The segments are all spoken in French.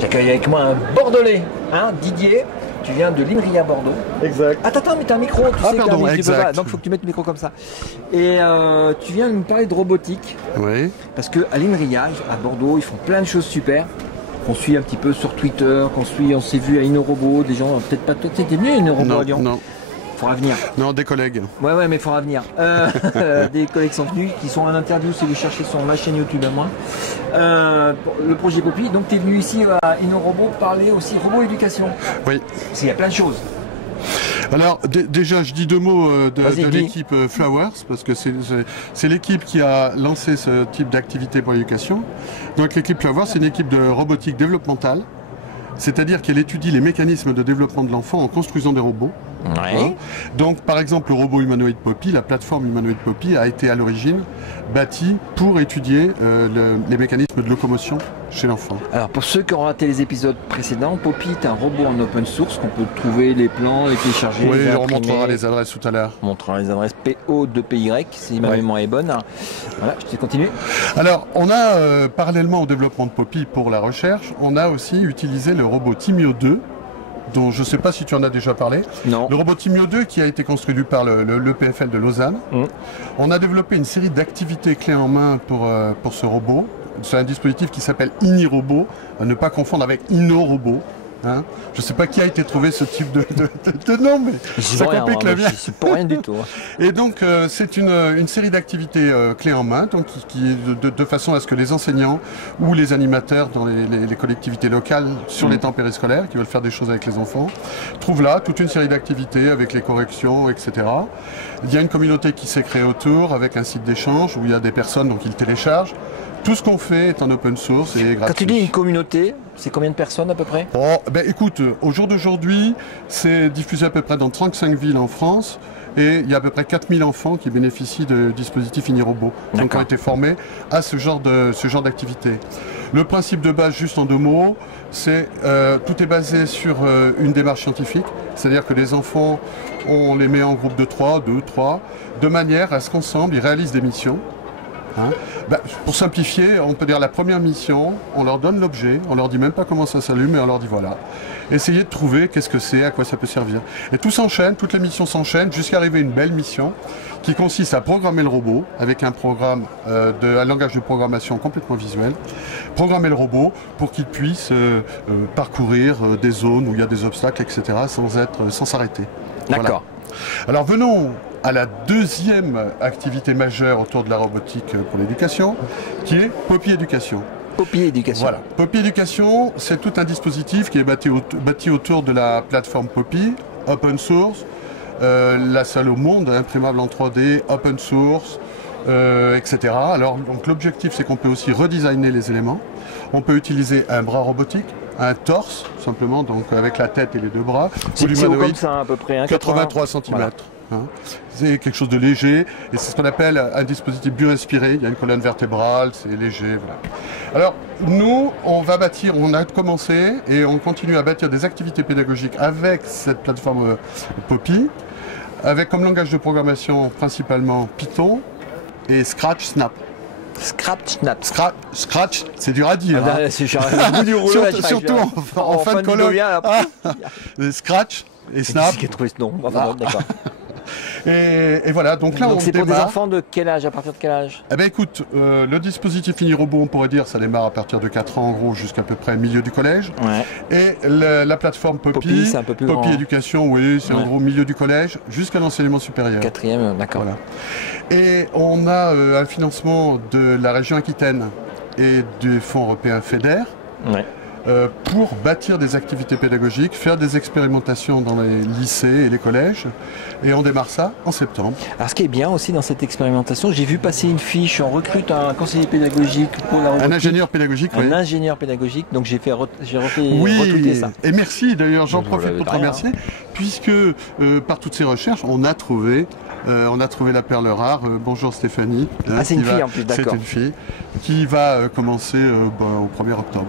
J'accueille avec moi un Bordelais, hein, Didier. Tu viens de l'Imria Bordeaux. Exact. Attends, mais t'as un micro, tu sais pardon, que exact. donc il faut que tu mettes le micro comme ça. Et tu viens nous parler de robotique. Oui. Parce qu'à l'Imria, à Bordeaux, ils font plein de choses super. Qu'on suit un petit peu sur Twitter, on s'est vu à InnoRobot, des gens, peut-être pas toi, t'es venu à InnoRobot à Lyon? Non. Faudra venir. Non, des collègues. Ouais, mais faudra venir. Des collègues sont venus, qui sont en interview, si vous cherchez sur ma chaîne YouTube à moi. Le projet Poppy, donc tu es venu ici à InnoRobot parler aussi robot éducation. Oui. Parce qu'il y a plein de choses. Alors déjà, je dis deux mots de l'équipe Flowers, parce que c'est l'équipe qui a lancé ce type d'activité pour l'éducation. Donc l'équipe Flowers, c'est une équipe de robotique développementale, c'est-à-dire qu'elle étudie les mécanismes de développement de l'enfant en construisant des robots. Ouais. Hein. Donc par exemple le robot humanoïde Poppy, la plateforme humanoïde Poppy a été à l'origine bâtie pour étudier les mécanismes de locomotion chez l'enfant. Alors pour ceux qui ont raté les épisodes précédents, Poppy est un robot en open source qu'on peut trouver les plans, les télécharger. Oui, les on montrera les adresses tout à l'heure. On montrera les adresses PO2PY si ma mémoire est bonne. Voilà, je te continue. Alors on a parallèlement au développement de Poppy pour la recherche, on a aussi utilisé le robot Timio 2, dont je ne sais pas si tu en as déjà parlé. Non. Le robot Timio 2 qui a été construit par le PFL de Lausanne. On a développé une série d'activités clés en main pour ce robot. C'est un dispositif qui s'appelle InniRobot, à ne pas confondre avec InnoRobot. Hein, je ne sais pas qui a été trouvé ce type de nom, mais ça complique la vie. C'est pour rien du tout. Et donc c'est une série d'activités clés en main, donc de façon à ce que les enseignants ou les animateurs dans les collectivités locales sur les temps périscolaires qui veulent faire des choses avec les enfants trouvent là toute une série d'activités avec les corrections, etc. Il y a une communauté qui s'est créée autour avec un site d'échange où il y a des personnes donc ils téléchargent. Tout ce qu'on fait est en open source et gratuit. Quand tu dis une communauté, c'est combien de personnes à peu près? Écoute, au jour d'aujourd'hui, c'est diffusé à peu près dans 35 villes en France et il y a à peu près 4000 enfants qui bénéficient de dispositifs InniRobot, donc qui ont été formés à ce genre d'activité. Le principe de base, juste en deux mots, c'est tout est basé sur une démarche scientifique, c'est-à-dire que les enfants, on les met en groupe de 3, 2, 3, de manière à ce qu'ensemble, ils réalisent des missions. Hein, pour simplifier, on peut dire la première mission, on leur donne l'objet, on leur dit même pas comment ça s'allume et on leur dit voilà. Essayez de trouver qu'est-ce que c'est, à quoi ça peut servir. Et tout s'enchaîne, toutes les missions s'enchaînent jusqu'à arriver à une belle mission qui consiste à programmer le robot avec un programme, un langage de programmation complètement visuel. Programmer le robot pour qu'il puisse parcourir des zones où il y a des obstacles, etc. sans s'arrêter. D'accord. Voilà. Alors venons à la deuxième activité majeure autour de la robotique pour l'éducation, qui est Poppy Éducation. Poppy Éducation. Voilà. Poppy Éducation, c'est tout un dispositif qui est bâti autour de la plateforme Poppy, open source, la seule au monde, imprimable en 3D, open source, etc. Alors donc l'objectif c'est qu'on peut aussi redesigner les éléments. On peut utiliser un bras robotique, un torse simplement, donc avec la tête et les deux bras. C'est comme ça à peu près, hein, 83 cm. Voilà. Hein. C'est quelque chose de léger et c'est ce qu'on appelle un dispositif bio-respiré. Il y a une colonne vertébrale, c'est léger. Voilà. Alors nous, on a commencé et on continue à bâtir des activités pédagogiques avec cette plateforme Poppy, avec comme langage de programmation principalement Python et Scratch Snap. Scratch, c'est dur à dire. Ah, hein. Surtout en fin de colloque. Scratch et Snap. Qui a trouvé ce nom. Enfin, d'accord. Et voilà, donc là on c'est pour démarre. des enfants de quel âge? À partir de quel âge? Eh bien écoute, le dispositif InniRobot, on pourrait dire, ça démarre à partir de 4 ans en gros jusqu'à peu près milieu du collège. Ouais. Et la plateforme Poppy, c'est un peu plus Poppy grand. Éducation, oui, c'est en gros milieu du collège jusqu'à l'enseignement supérieur. 4e, d'accord. Voilà. Et on a un financement de la région Aquitaine et du Fonds européen FEDER. Ouais. Pour bâtir des activités pédagogiques, faire des expérimentations dans les lycées et les collèges. Et on démarre ça en septembre. Alors ce qui est bien aussi dans cette expérimentation, j'ai vu passer une fiche, on recrute un conseiller pédagogique pour la robotique. Un ingénieur pédagogique, oui. Un ingénieur pédagogique, donc j'ai oui, recruté ça. Et merci d'ailleurs, j'en profite pour te remercier, puisque par toutes ces recherches, on a trouvé la perle rare. Bonjour Stéphanie. Ah, c'est une fille en plus, d'accord. C'est une fille qui va commencer au 1er octobre.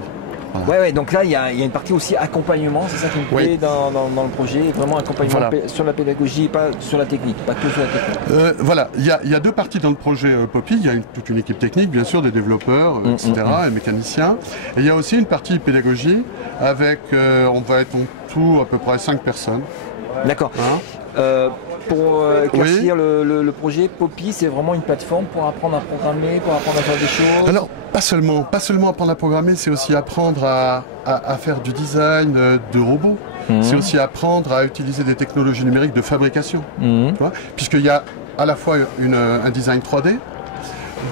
Voilà. Ouais, donc là, il y a une partie aussi accompagnement, c'est ça qui me plaît dans le projet, vraiment accompagnement sur la pédagogie, pas sur la technique, pas que sur la technique. Voilà, il y a deux parties dans le projet Poppy. Il y a toute une équipe technique, bien sûr, des développeurs, etc., et mécaniciens. Et il y a aussi une partie pédagogie avec, on va être en tout à peu près 5 personnes. D'accord. Pour éclaircir le projet, Poppy, c'est vraiment une plateforme pour apprendre à programmer, pour apprendre à faire des choses. Alors, pas seulement apprendre à programmer, c'est aussi apprendre à faire du design de robots. C'est aussi apprendre à utiliser des technologies numériques de fabrication. Puisqu'il y a à la fois un design 3D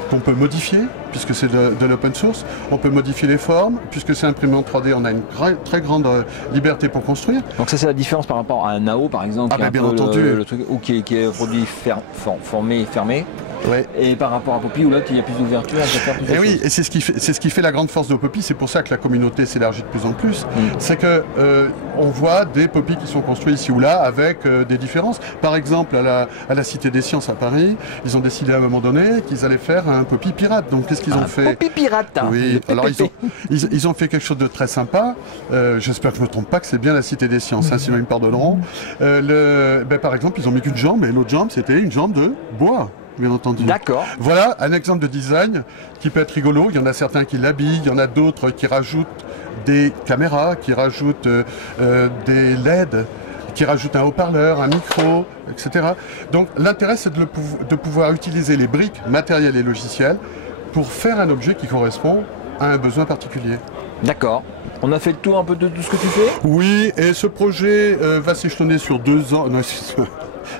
qu'on peut modifier, puisque c'est de l'open source. On peut modifier les formes, puisque c'est imprimé en 3D, on a une très grande liberté pour construire. Donc ça, c'est la différence par rapport à un AO, par exemple, qui est bien entendu. Le truc, ou qui est produit formé et fermé. Ouais. Et par rapport à Poppy, où là, il y a plus d'ouverture, on peut faire plus de choses. Et c'est ce qui fait la grande force de Poppy, c'est pour ça que la communauté s'élargit de plus en plus. C'est que on voit des Poppy qui sont construits ici ou là avec des différences. Par exemple, à la Cité des Sciences à Paris, ils ont décidé à un moment donné qu'ils allaient faire un Poppy pirate. Donc qu'est-ce qu'ils ont fait? Poppy pirate. Oui, alors ils ont fait quelque chose de très sympa. J'espère que je ne me trompe pas, que c'est bien la Cité des Sciences, sinon ils me pardonneront. Par exemple, ils ont mis qu'une jambe, et l'autre jambe, c'était une jambe de bois. Bien entendu. D'accord. Voilà un exemple de design qui peut être rigolo. Il y en a certains qui l'habillent, il y en a d'autres qui rajoutent des caméras, qui rajoutent des LED, qui rajoutent un haut-parleur, un micro, etc. Donc l'intérêt, c'est de pouvoir utiliser les briques matérielles et logicielles pour faire un objet qui correspond à un besoin particulier. D'accord. On a fait le tour un peu de tout ce que tu fais? Oui, et ce projet va s'échelonner sur 2 ans.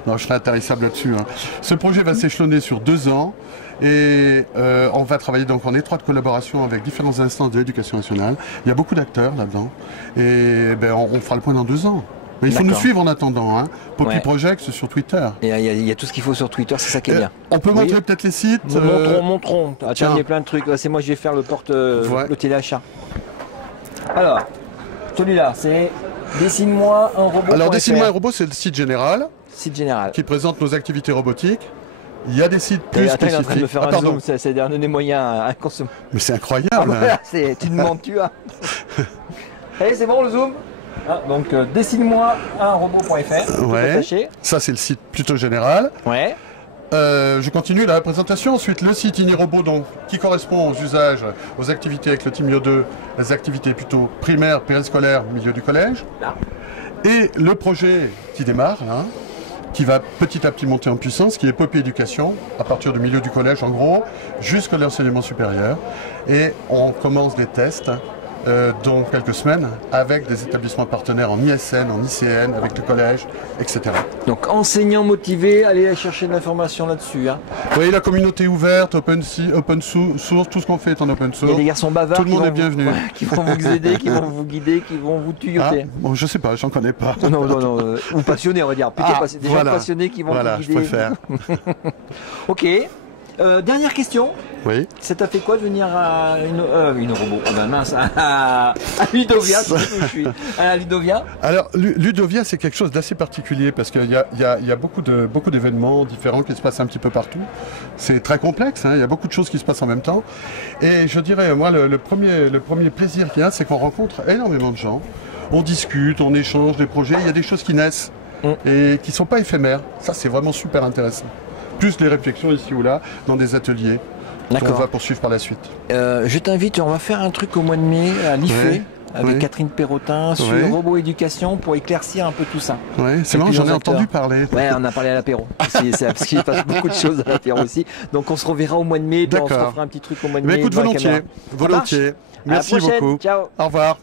Non, je serai intarissable là-dessus. Ce projet va s'échelonner sur 2 ans et on va travailler donc en étroite collaboration avec différentes instances de l'éducation nationale. Il y a beaucoup d'acteurs là-dedans et on fera le point dans 2 ans. Mais il faut nous suivre en attendant. Poppy Project sur Twitter. Et il y a tout ce qu'il faut sur Twitter, c'est ça qui est bien. On peut montrer peut-être les sites. Montrons. Ah, tiens, il y a plein de trucs. C'est moi, je vais faire le téléachat. Alors, celui-là, c'est Dessine-moi un robot. Alors, Dessine-moi un robot, c'est le site général. Site général. Qui présente nos activités robotiques. Il y a des sites plus spécifiques. Il est en train de me faire un zoom, c'est donner moyens inconsommables. Mais c'est incroyable. Voilà, tu demandes, tu as. Allez, c'est bon le zoom. Donc, dessine-moi un robot.fr. Ouais. Ça, c'est le site plutôt général. Ouais. Je continue la présentation. Ensuite, le site IniRobot, donc, qui correspond aux usages, aux activités avec le Team IO2, les activités plutôt primaires, périscolaires, milieu du collège. Là. Et le projet qui démarre, là, qui va petit à petit monter en puissance, qui est Poppy Éducation, à partir du milieu du collège en gros, jusqu'à l'enseignement supérieur. Et on commence des tests dans quelques semaines avec des établissements partenaires en ISN, en ICN, avec le collège, etc. Donc enseignants motivés, allez chercher de l'information là-dessus. Oui, la communauté ouverte, open source, tout ce qu'on fait est en open source. Il y a des garçons bavards tout le monde est bienvenu. Qui vont vous aider, qui vont vous guider, qui vont vous tuyauter. Bon, je sais pas, j'en connais pas. Non, ou passionnés, on va dire. Des gens passionnés qui vont vous guider. Je préfère. Ok. Dernière question. Oui. Ça t'a fait quoi de venir à une robot? Ah ben mince, à Ludovia, c'est où je suis. À Ludovia. Alors Ludovia, c'est quelque chose d'assez particulier parce qu'il y a beaucoup d'événements différents qui se passent un petit peu partout. C'est très complexe, il y a beaucoup de choses qui se passent en même temps. Et je dirais, moi, le premier plaisir qu'il y a, c'est qu'on rencontre énormément de gens. On discute, on échange des projets, il y a des choses qui naissent et qui ne sont pas éphémères. Ça, c'est vraiment super intéressant. Plus les réflexions ici ou là, dans des ateliers qu'on va poursuivre par la suite. Je t'invite, on va faire un truc au mois de mai à l'IFE avec Catherine Perrotin sur Robot Éducation pour éclaircir un peu tout ça. Ouais, c'est marrant, j'en ai entendu parler. Ouais, on a parlé à l'apéro. Parce qu'il se passe beaucoup de choses à l'apéro aussi. Donc on se reverra au mois de mai, puis on se refera un petit truc au mois de mai. Mais écoute, volontiers. Merci beaucoup. Ciao. Au revoir.